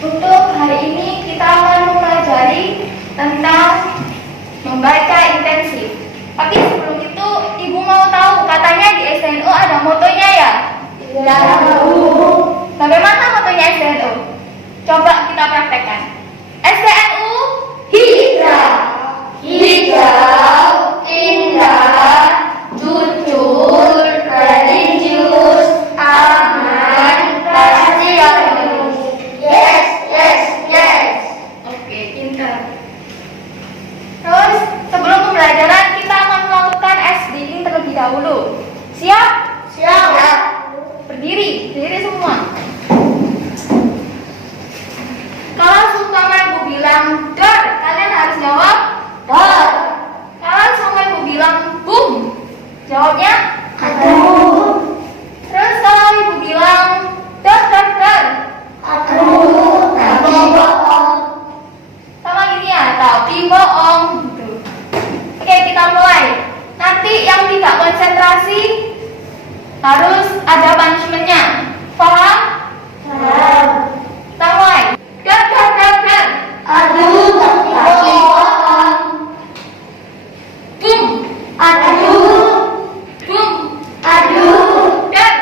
Untuk hari ini kita akan mempelajari tentang membaca intensif. Tapi sebelum itu, Ibu mau tahu katanya di SNU ada motonya ya? Ya, Bu. Bagaimana motonya SNU? Coba kita praktekkan. SNU hijrah, hijau, indah, jujur, religius, aman, rasionalis. Yes, yes, yes. Oke, pintar. Terus, sebelum pembelajaran kita akan melakukan SDing terlebih dahulu. Siap? Siap. Berdiri semua. Kalau seumpama Ibu bilang dor, kalian harus jawab Dor. kalau seumpama Ibu bilang bum, jawabnya Aduh. terus kalau Ibu bilang dor, Aduh. Tapi bohong. sama gini ya, tapi bohong gitu. Oke, kita mulai. Nanti yang tidak konsentrasi harus ada punishment-nya. Paham? Paham. Kita mulai. Dor. Aduh. Tapi bohong. Bum, Aduh. bum, Aduh. dor.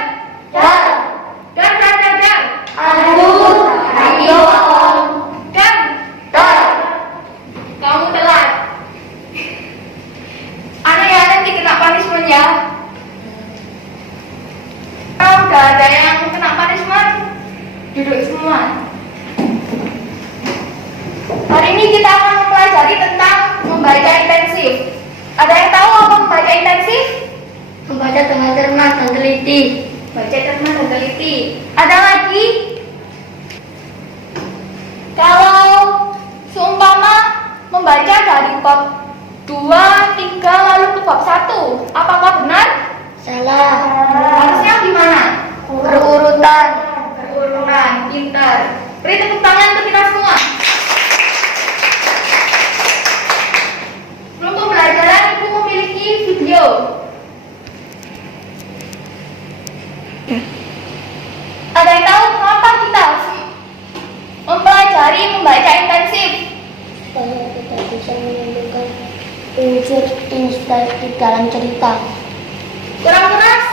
Dor. Aduh. Tapi bohong. Dor. Dor. Kamu telat. Aneh ya, nanti kena punishment ya. Kalau udah ada yang kena punishment, duduk semua. Hari ini kita akan mempelajari tentang membaca intensif. Ada yang tahu apa membaca intensif? Membaca dengan cermat dan teliti. Baca cermat dan teliti. Ada lagi? Kalau seumpama membaca dari bab 2, 3 lalu ke bab 1, apakah benar? Salah. Harusnya gimana? Berurutan. Berurutan, pintar. Beri tepuk tangan untuk kita semua. Sebelum pembelajaran, Ibu memiliki video. Ada yang tahu kenapa kita harus mempelajari membaca intensif? Supaya kita bisa menentukan unsur instansi dalam cerita. Kurang keras?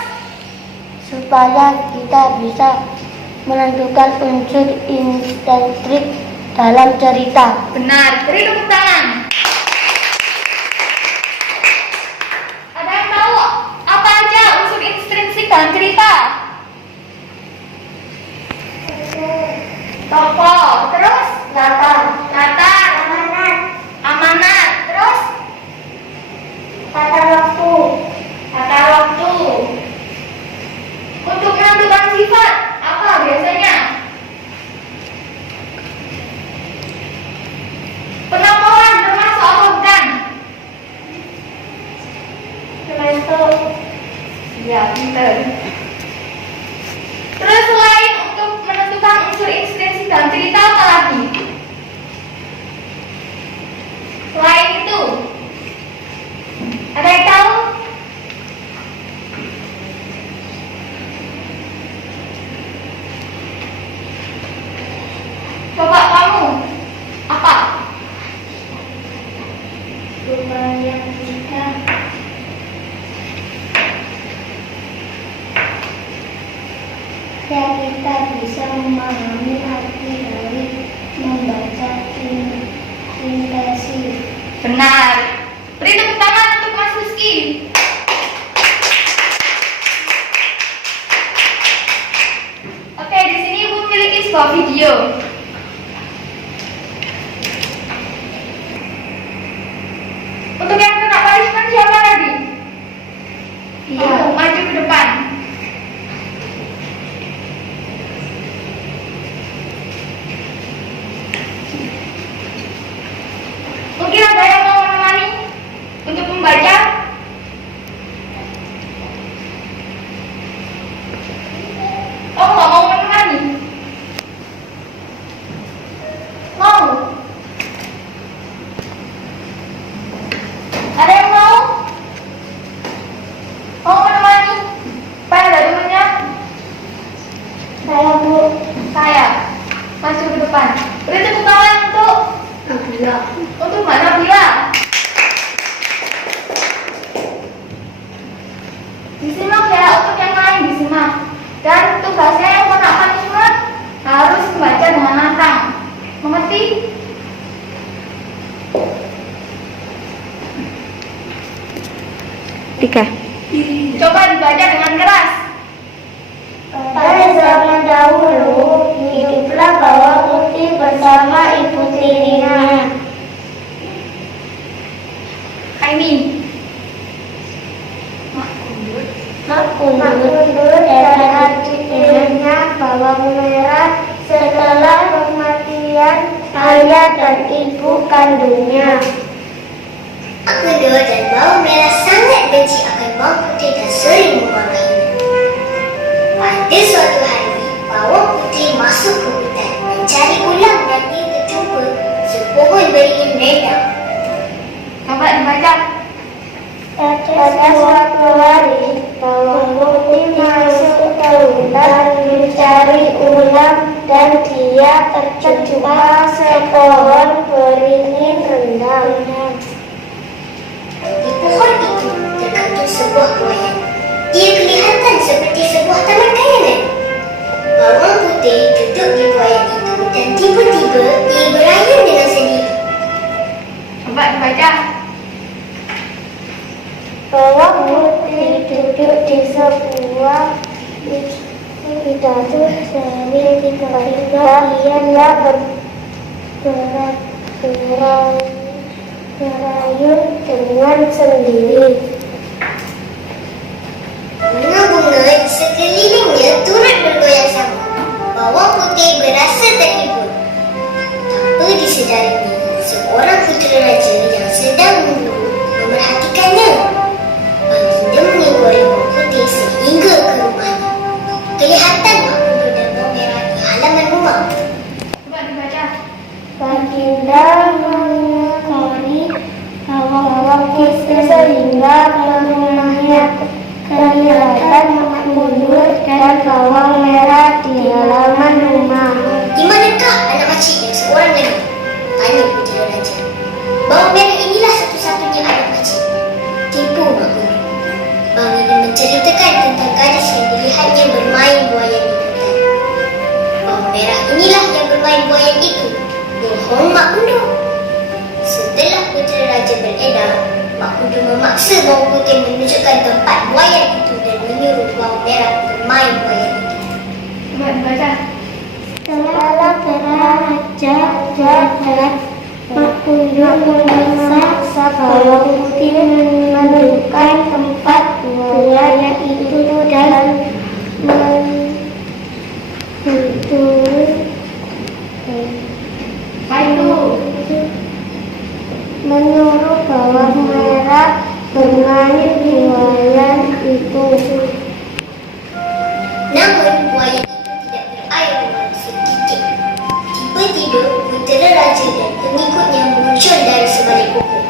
Supaya kita bisa menentukan unsur instansi dalam cerita. Benar, beri tepuk tangan. Ada yang tahu apa aja unsur intrinsik dalam cerita? Tokoh, terus latar, amanat, terus Tata waktu. Untuk menentukan sifat apa biasanya? Penampakan termasuk apa bukan? Ya, pintar. Terus selain untuk menentukan unsur intrinsik dalam cerita apa lagi? Selain itu, ada yang tahu? Coba kamu, apa? Supaya kita bisa memahami arti dari membaca intensif. Benar. Beri tepuk tangan untuk Mas Rizky. Oke, di sini Ibu memiliki sebuah video. Untuk yang kena punishment siapa tadi? Iya. Maju depan. Mungkin ada yang mau menemani untuk membaca? Oh, nggak mau menemani? Mau? Ada yang mau? Mau menemani? Pak, ada temannya? Saya Bu. Saya. Masuk ke depan. Beri tepuk tangan untuk Nabila. untuk Mbak Nabila. Disimak ya, untuk yang lain disimak. Dan tugasnya yang kena punishment harus membaca dengan lantang. Mengerti? Tiga. Coba dibaca dengan keras. Pada zaman dahulu, hiduplah bawang putih bersama ibu tirinya. Ini. Mak Kundur dan adiknya bawang merah setelah kematian ayah dan ibu kandungnya. Mak Kundur dan bawang merah sangat benci akan bawang putih dan sering memarahinya. Pada suatu hari, bawang putih masuk ke hutan mencari ulang dan dia berjumpa sepohon beringin reda. Coba dibaca. Pada suatu hari, bawang putih masuk ke hutan mencari ulam dan dia terjumpa sepohon beringin rendang. Di pohon itu tergantung sebuah buayan. Ia kelihatan seperti sebuah taman kayangan. Bawang putih duduk di buayan itu dan tiba-tiba ia berayun dengan sendiri. Coba dibaca. Bawang putih duduk di sebuah bidatu sambil tiba-tiba ia berayun dengan sendiri. Bunga-bunga di sekelilingnya turut bergoyang sama. Bawang putih berasa terhibur. Tanpa disedarinya, seorang putera raja yang sedang memerhatikannya. Baginda mengikuti bawang putih sehingga ke rumahnya. Kelihatan Mak Kundur dan bawang merah di halaman rumah. Coba dibaca. Baginda mengori bawang putih sehingga ke rumahnya. Kelihatan Mak Kundur dan bawang merah di halaman rumah. Di manakah anak makcik yang seorang lagi? Tanya putera raja. Bawang merah inilah satu-satunya anak makcik. Tipu Mak Kundur. Baginda menceritakan tentang gadis yang dilihatnya bermain buayan di hutan. Bawang merah inilah yang bermain buayan itu. Bohong Mak Kundur. Setelah putera raja beredar, Mak Kundur memaksa bawang putih menunjukkan tempat buayan itu dan menyuruh bawang merah bermain buayan itu. Coba dibaca. Setelah beraja jalan, Mak Kundur memaksa bawang putih menentukan tempat buaya itu dan menyuruh bawang merah bermain di buaya itu. Namun buaya itu tidak berair walau sedikit. Tiba-tiba putera raja dan pengikutnya muncul dari sebalik pokok.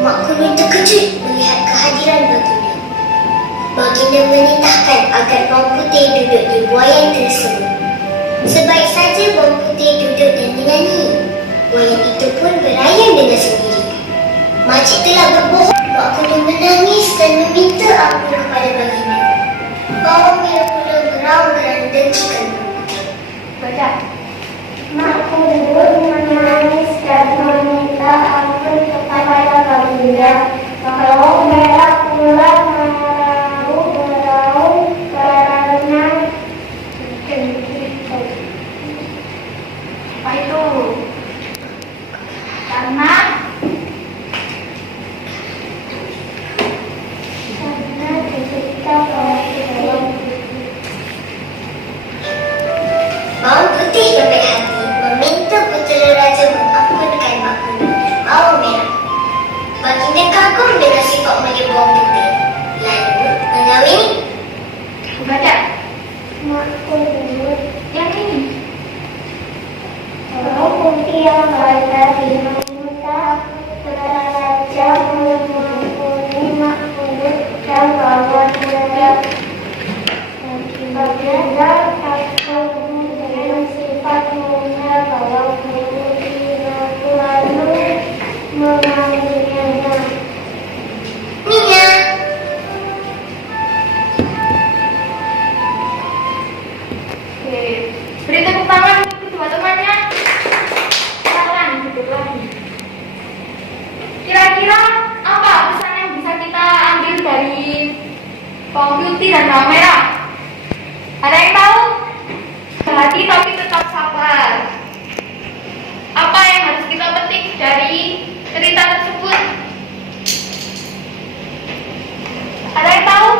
Mak Kundur terkejut melihat kehadiran baginda. Baginda menitahkan agar bawang putih duduk di buayan tersebut. Sebaik saja bawang putih duduk dan menyanyi. Buayan itu pun berayun dengan sendiri. Makcik telah berbohong. Mak Kundur menangis dan meminta ampun kepada baginda. Bawang merah pula geraung kerana dengkikan. Baca. Mak Kundur menangis dan meminta ampun kepada baginda. Bawang merah pula mau beraung karena dengkikan. Apa itu? Karena Ketika yang baik hati meminta raja mengampuni makhluk dan bahwa tidak berbeda aku dengan sifat mulia bahwa aku lalu memanggilnya. Nia. Oke, beri tepuk tangan untuk kedua temannya. Silakan duduk lagi. Kira-kira apa pesan yang bisa kita ambil dari bawang putih dan bawang merah? Ada yang tahu? Hati tapi tetap sabar. Apa yang harus kita petik dari cerita tersebut? Ada yang tahu?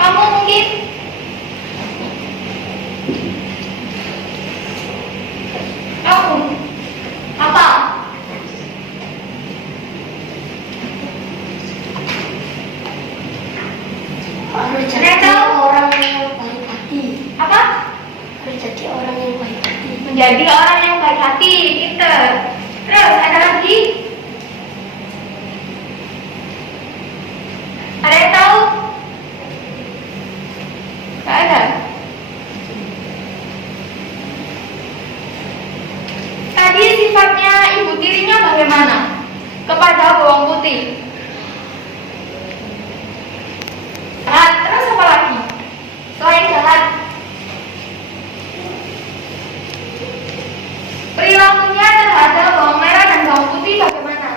Kamu mungkin? Kamu? Apa? Harus Ada jadi yang tahu? orang yang baik hati. Apa? Harus jadi orang yang baik hati. Menjadi orang yang baik hati, pinter. Terus ada lagi? Ada yang tahu? Gak ada. Tadi sifatnya ibu tirinya bagaimana kepada bawang putih? Nah, terus apa lagi? Selain jalan, perilakunya terhadap bawang merah dan bawang putih bagaimana?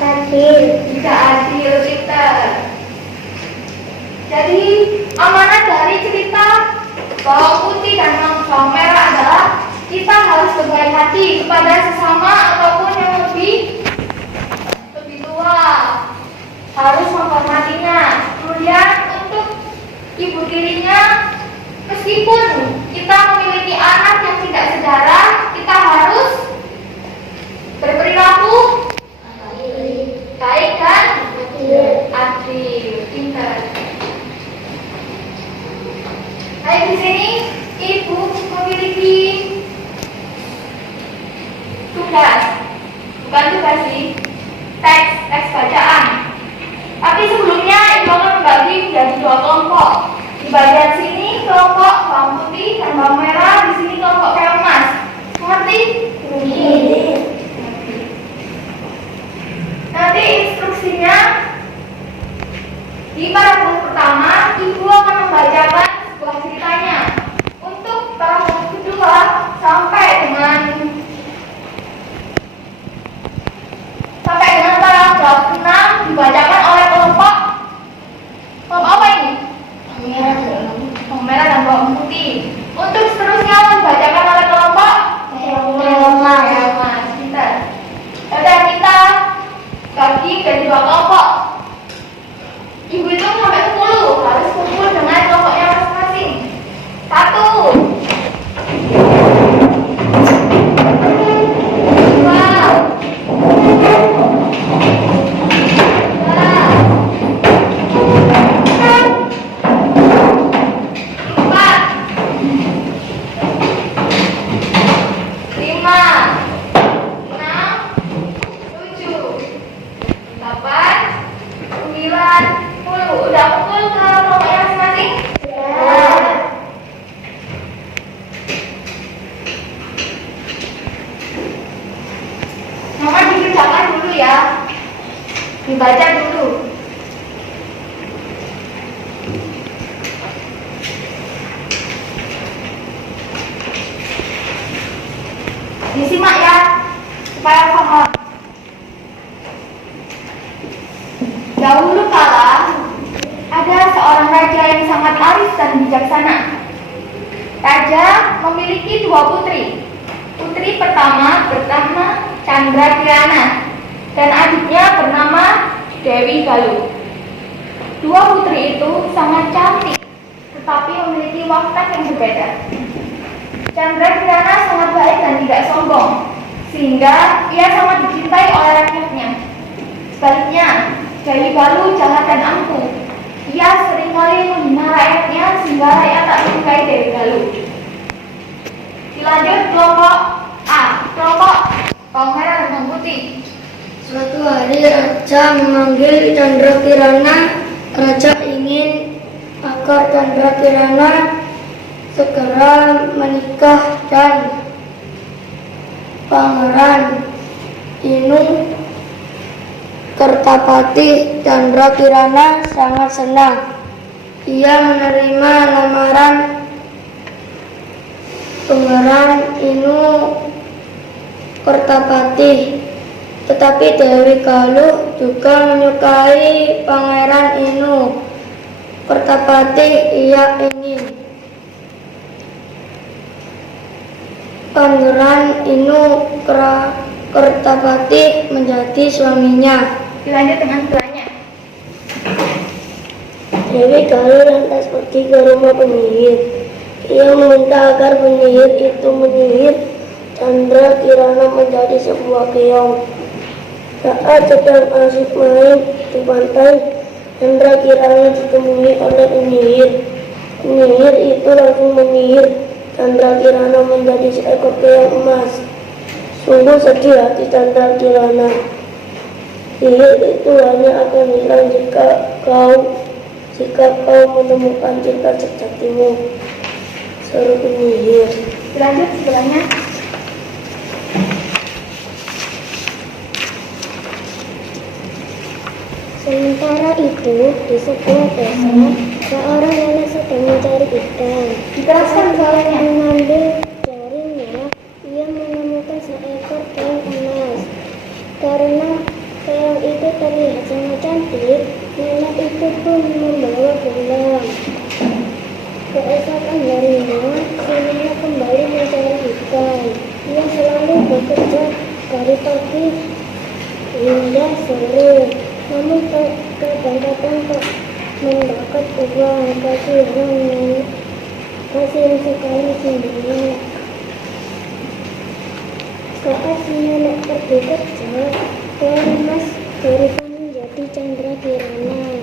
Adil. Tidak adil, pinter. Jadi amanat dari cerita bawang putih dan bawang merah adalah kita harus berbaik hati kepada sesama ataupun yang lebih tua. Harus menghormatinya. Kemudian untuk ibu tirinya, meskipun kita memiliki anak yang tidak sedarah, kita harus berperilaku baik dan adil, pintar. Baik, di sini ibu memiliki tugas, bukan tugas sih, teks bacaan. Tapi sebelumnya ibu akan membagi menjadi dua kelompok. Di bagian sini kelompok bawang putih dan bawang merah, di sini kelompok keong emas. Mengerti? Nanti instruksinya di paragraf pertama ibu akan membacakan sebuah ceritanya. Untuk paragraf kedua sampai dengan paragraf 6 dibacakan oleh kelompok apa ini? Bawang merah dan bawang putih. Untuk seterusnya dibacakan oleh kelompok keong emas. Pintar. Yaudah, kita bagi dari dua kelompok. Ibu itu sampai 10 harus kumpul dengan kelompoknya masing-masing. 1, 10. Udah kumpul ke kelompoknya masing-masing? Mama dikerjakan dulu ya. Dibaca dulu. Disimak ya, supaya paham. Dahulu kala ada seorang raja yang sangat arif dan bijaksana. Raja memiliki 2 putri. Putri pertama bernama Chandrakirana dan adiknya bernama Dewi Galuh. 2 putri itu sangat cantik, tetapi memiliki watak yang berbeda. Chandrakirana sangat baik dan tidak sombong, sehingga ia sangat dicintai oleh rakyatnya. Sebaliknya, Dewi Galuh jahat dan angkuh, Ia seringkali menghina rakyatnya sehingga rakyat tak menyukai Dewi Galuh. Dilanjut kelompok A, kelompok bawang merah dan bawang putih. Suatu hari raja memanggil Candrakirana. Raja ingin agar Candrakirana segera menikah dan Pangeran Inu Kertapati Candrakirana sangat senang. Ia menerima lamaran Pangeran Inu Kertapati. Tetapi Dewi Galuh juga menyukai Pangeran Inu Kertapati. Ia ingin Pangeran Inu Kertapati menjadi suaminya. Dilanjut dengan setelahnya. Dewi Galuh lantas pergi ke rumah penyihir. Ia meminta agar penyihir itu menyihir Candrakirana menjadi sebuah keong. Saat sedang asik main di pantai, Candrakirana ditemui oleh penyihir. Penyihir itu langsung menyihir Candrakirana menjadi seekor keong emas. Sungguh sedih hati Candrakirana. Sihir itu hanya akan hilang jika kau menemukan cinta sejatimu, seru penyihir. Dilanjut setelahnya. Sementara itu, di sebuah desa, seorang nenek sedang mencari ikan. Diteruskan soalnya. Mengambil jaringnya, ia menemukan seekor keong emas. Karena keong itu terlihat sangat cantik, nenek itu pun membawa pulang. Keesokan harinya, si nenek kembali mencari ikan. Ia selalu bekerja dari pagi hingga sore. Namun kadang-kadang tak mendapat uang. Kasihan sekali si nenek. Saat si nenek pergi kerja, keong emas berubah menjadi Candrakirana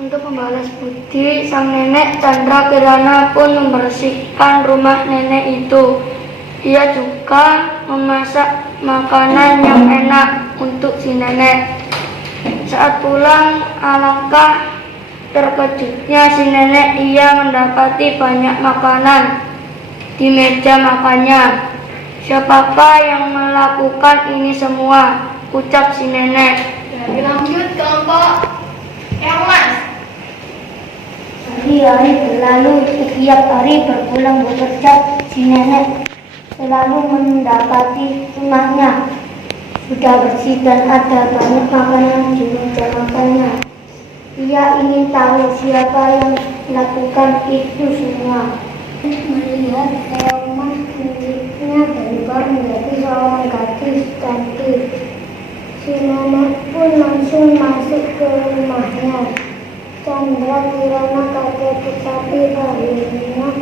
untuk membalas budi, sang nenek Candrakirana pun membersihkan rumah nenek itu. Ia juga memasak makanan yang enak untuk si nenek. Saat pulang, alangkah terkejutnya si nenek. Ia mendapati banyak makanan di meja makannya. Siapakah yang melakukan ini semua? Ucap si nenek. Dilanjut kelompok yang emas. Hari-hari berlalu, setiap hari berpulang bekerja, si nenek selalu mendapati rumahnya sudah bersih dan ada banyak makanan di meja makannya. Ia ingin tahu siapa yang melakukan itu semua. Melihat keong emas miliknya berubah menjadi seorang gadis cantik, si nenek pun langsung masuk ke rumahnya. Candrakirana kaget, tetapi akhirnya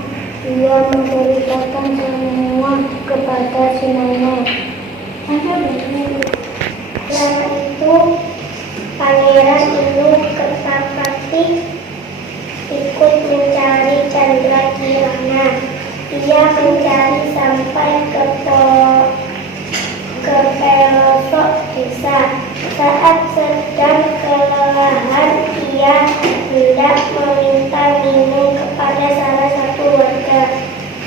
dia menceritakan semua kepada si nenek. Setelah itu, Pangeran Inu Kertapati ikut mencari Candrakirana. Ia mencari sampai ke pelosok desa. Saat sedang kelelahan, ia hendak meminta minum kepada salah satu warga.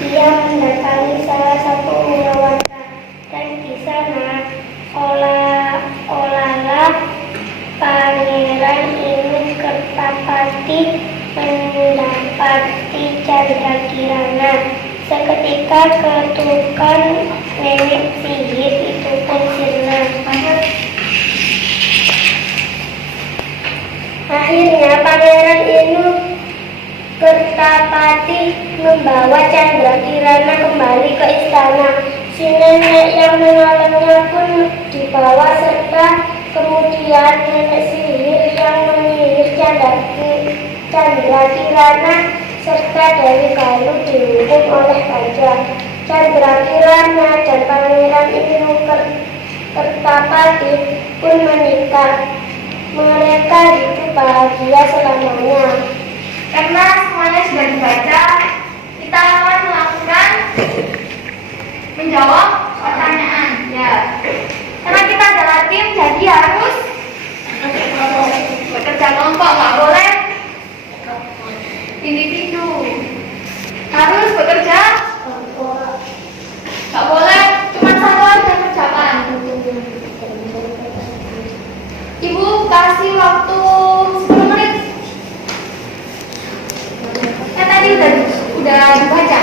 Ia mendatangi salah satu warga, dan di sana olalah Pangeran Inu Kertapati mendapati Candrakirana. Seketika ketukan nenek sihir itu pun sirna. Akhirnya Pangeran Inu Kertapati membawa Candrakirana kembali ke istana. Si nenek yang menolongnya pun dibawa serta kemudian nenek sihir yang menyihir Candrakirana serta Dewi Galuh dihukum oleh raja. Chandra Kirana dan Pangeran Kertapati pun menikah. Mereka hidup bahagia selamanya. Karena semuanya sudah dibaca, kita akan melakukan menjawab pertanyaan. Ya, karena kita adalah tim, jadi harus bekerja kelompok, nggak boleh individu. Harus bekerja, nggak boleh cuma satu orang yang kerjakan. Ibu kasih waktu 10 menit. Tadi udah dibaca.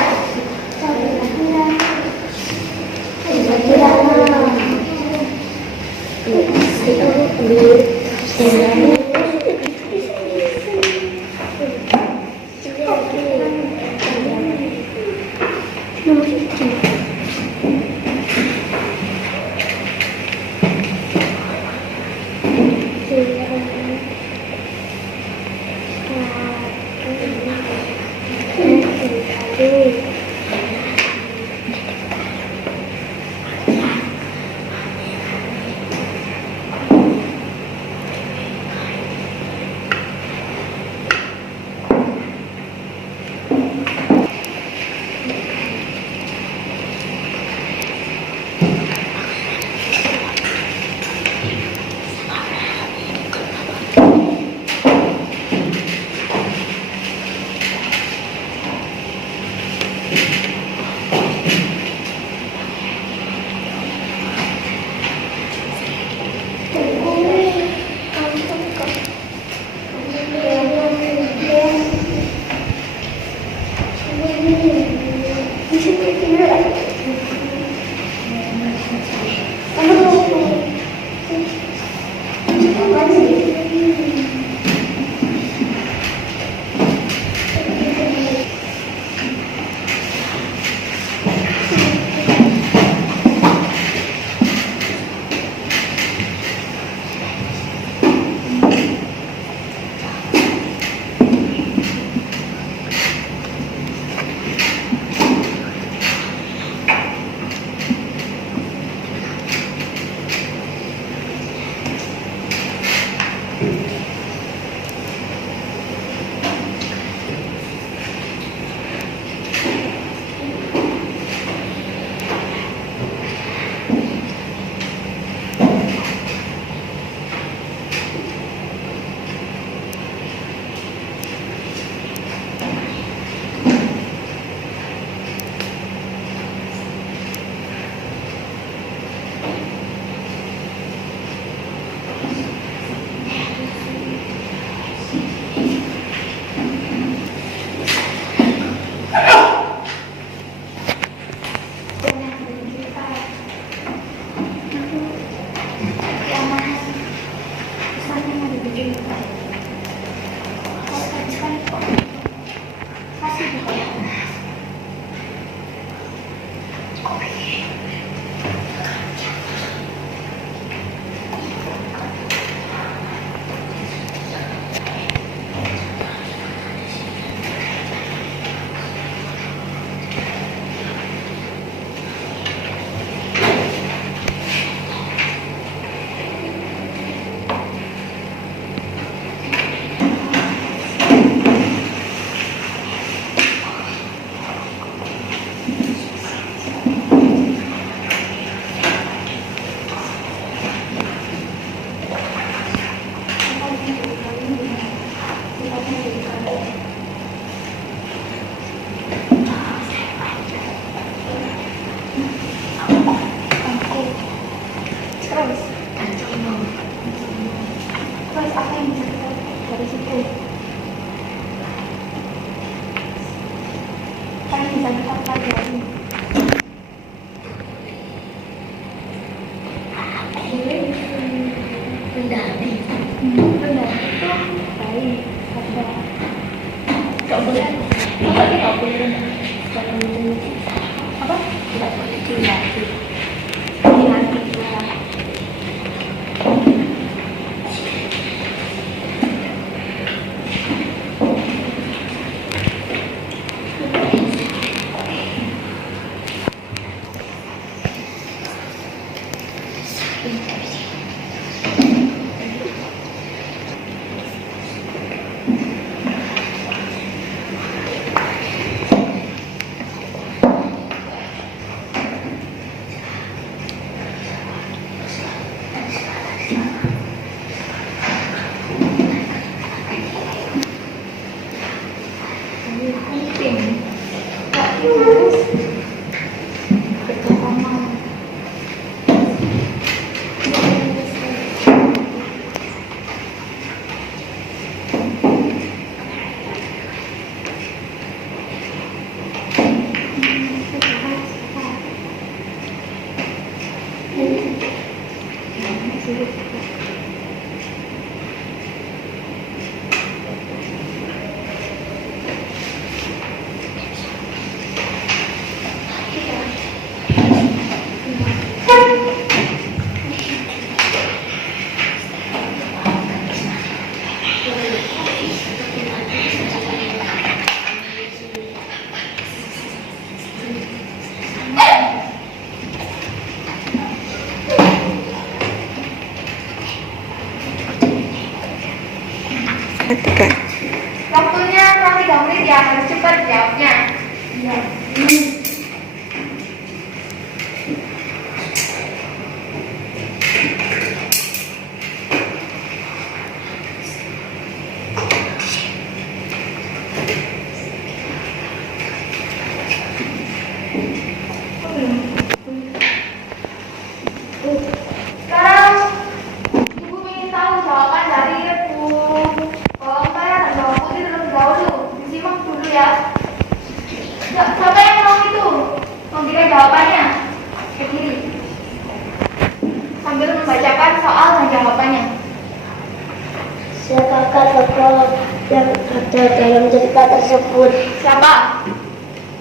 Perhatikan. Waktunya kurang 3 menit ya, harus cepat jawabnya. Ya. Sekarang ibu ingin tahu jawaban dari Rebu bawang merah dan bawang putih terlebih dahulu. Disimak dulu ya. Siapa yang mau itu? Memberikan jawabannya ke kiri sambil membacakan soal dan jawabannya. Siapakah tokoh yang ada dalam cerita tersebut? Siapa?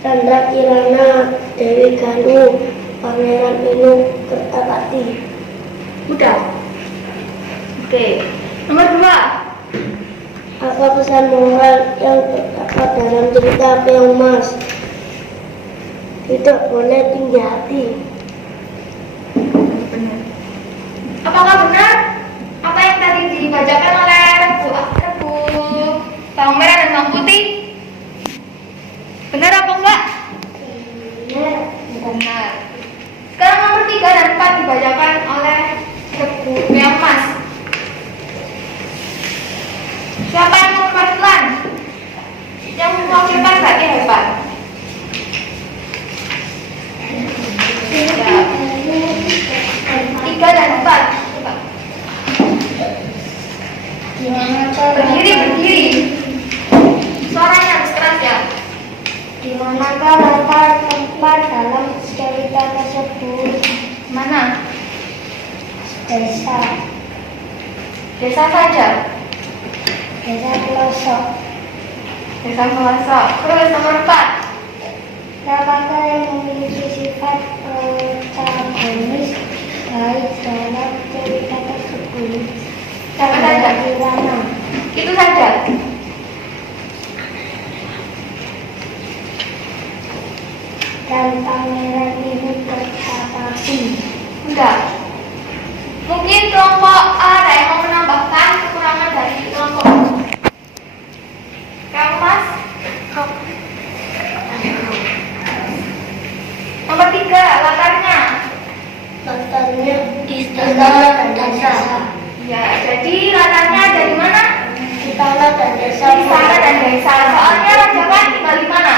Chandra Kirana, Dewi Galuh, Pangeran Minum, Kertapati. Udah. Oke. Nomor 2. Apa pesan moral yang terdapat dalam cerita Keong Mas? Tidak boleh tinggi hati. Benar. Apakah benar apa yang tadi dibacakan oleh Rebu bawang merah dan bawang putih? Benar apa enggak? Benar. Sekarang nomor 3 dan 4 dibacakan oleh Rebu Keong Mas. Siapa yang mau pelan? Yang mewakilkan berarti hebat. Ya. 3 dan 4. Coba. Gimana cara? Berdiri. Suaranya harus keras ya. Di manakah latar tempat dalam cerita tersebut? Mana? Desa, Desa saja. desa pelosok. Desa pelosok. Terus nomor 4. Siapakah yang memiliki sifat protagonis baik dalam cerita tersebut? Siapa saja? Kirana. Itu saja. Dan Pangeran Minum Kertapati. Enggak. Mungkin kelompok A ada yang mau menambahkan kekurangan dari kelompok A. Kamu Mas? Nomor 3, latarnya. Latarnya istana dan desa. Ya, jadi latarnya dari mana? Istana dan desa. Istana dan desa. Soalnya Raja kan tinggal di mana?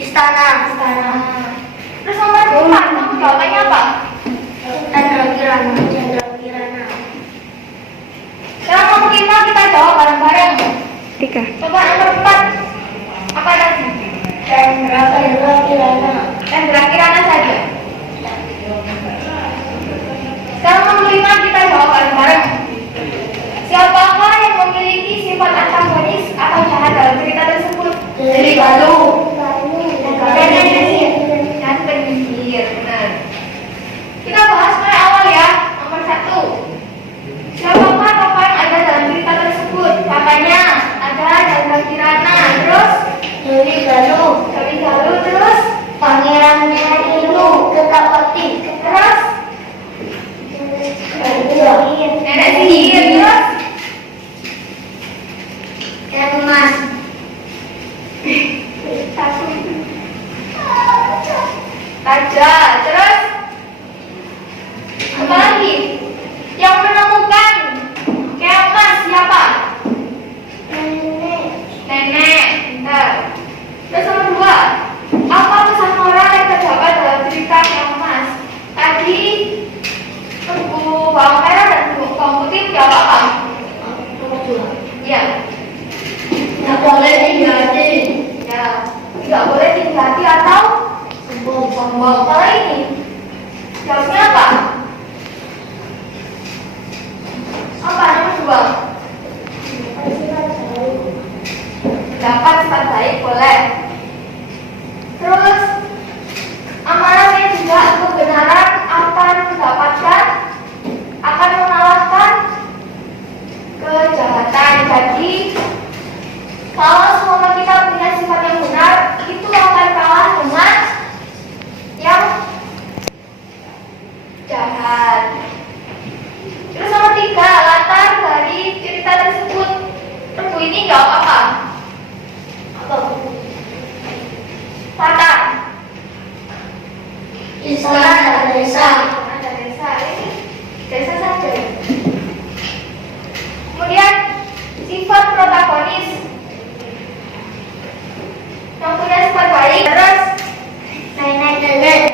Istana. Terus nomor 4, kamu jawabannya apa? Chandra Kirana. Chandra Kirana. Sekarang nomor 5 kita jawab bareng-bareng. 3. Coba nomor 4. Apa tadi? Chandra Kirana. Chandra Kirana saja. Sekarang nomor 5 kita jawab bareng-bareng. Siapakah yang memiliki sifat antagonis atau jahat dalam cerita tersebut? Dewi Galuh. Dan penyihir. Benar. Kita bahas mulai awal ya. Nomor 1. Siapakah tokoh yang ada dalam cerita tersebut? Katanya ada Chandra Kirana. Terus Dewi Galuh. Dewi Galuh. Terus Pangeran Minum Kertapati. terus nenek sihir. Terus Keong Mas. Raja. Terus apa lagi? Yang menemukan Keong Mas siapa? Nenek. Bentar. Terus nomor 2. Apa pesan moral yang terdapat dalam cerita Keong Mas? Tadi bawang merah dan bawang putih jawab apa? Nomor 2. Iya. Tidak boleh tinggi hati. Ya. Tidak boleh tinggi hati atau sombong. Kalau ini jawabnya apa? Apa nomor 2? Dapat sifat baik boleh. Terus amanatnya juga kebenaran akan mendapatkan, akan mengalahkan kejahatan. Jadi kalau semua kita punya sifat yang benar, itu akan kalah dengan yang jahat. Terus nomor 3, latar dari cerita tersebut. Rebu ini sifat protagonis yang punya sifat baik. Terus nenek.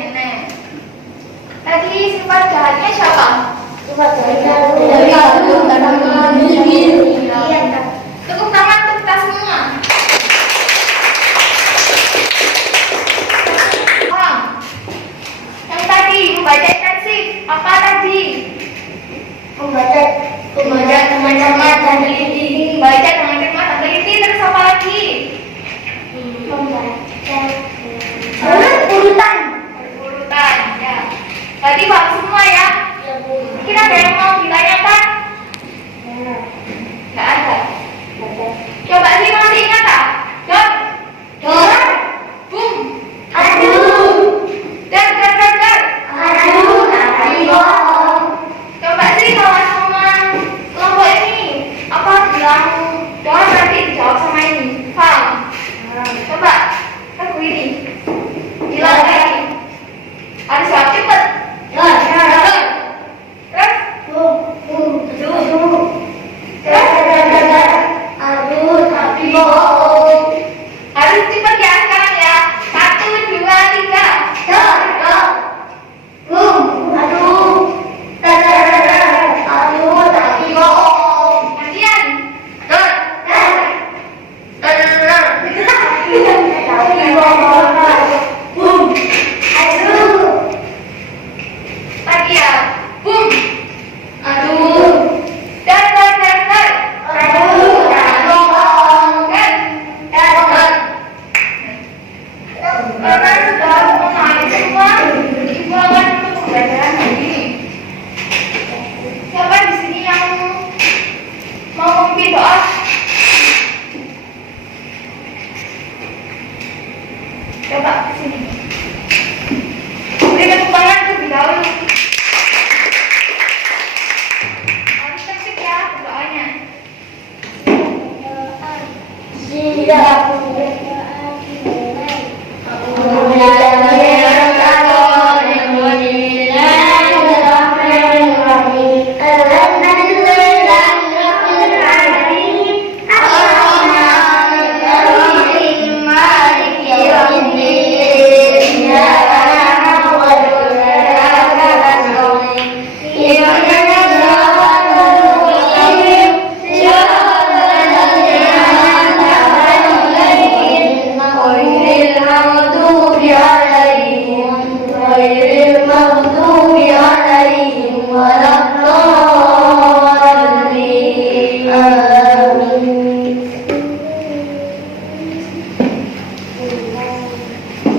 Tadi sifat jahatnya siapa? Tepuk tangan untuk kita semua. Yang tadi membaca intensif apa tadi? Membaca dengan cermat dan teliti. Membaca dengan cermat dan teliti. Terus apa lagi? Urutan. Ya. Tadi paham semua ya. Mungkin ada yang mau ditanyakan? Nggak ada. Coba sih masih ingat tak? Dor. Bum. Aduh. Dar. Coba sih kalau sama kelompok ini apa bilang dor nanti dijawab sama ini. Paham? Coba aku ini bilang lagi. Harus jawab cepet. Harus cepat ya sekarang ya. 1, 2, 3. Kemudian lagi ya. Bum. Dar. Karena sudah memahami semua, ibu akan tutup pembelajaran hari ini. Siapa di sini yang mau memimpin doa? Coba sini. Beri tepuk tangan terlebih dahulu. Harus tertib ya berdoanya.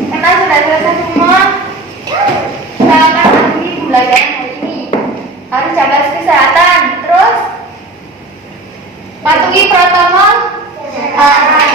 Karena sudah selesai semua, kita akan akhiri pembelajaran hari ini. Harus jaga kesehatan, terus patuhi protokol kesehatan.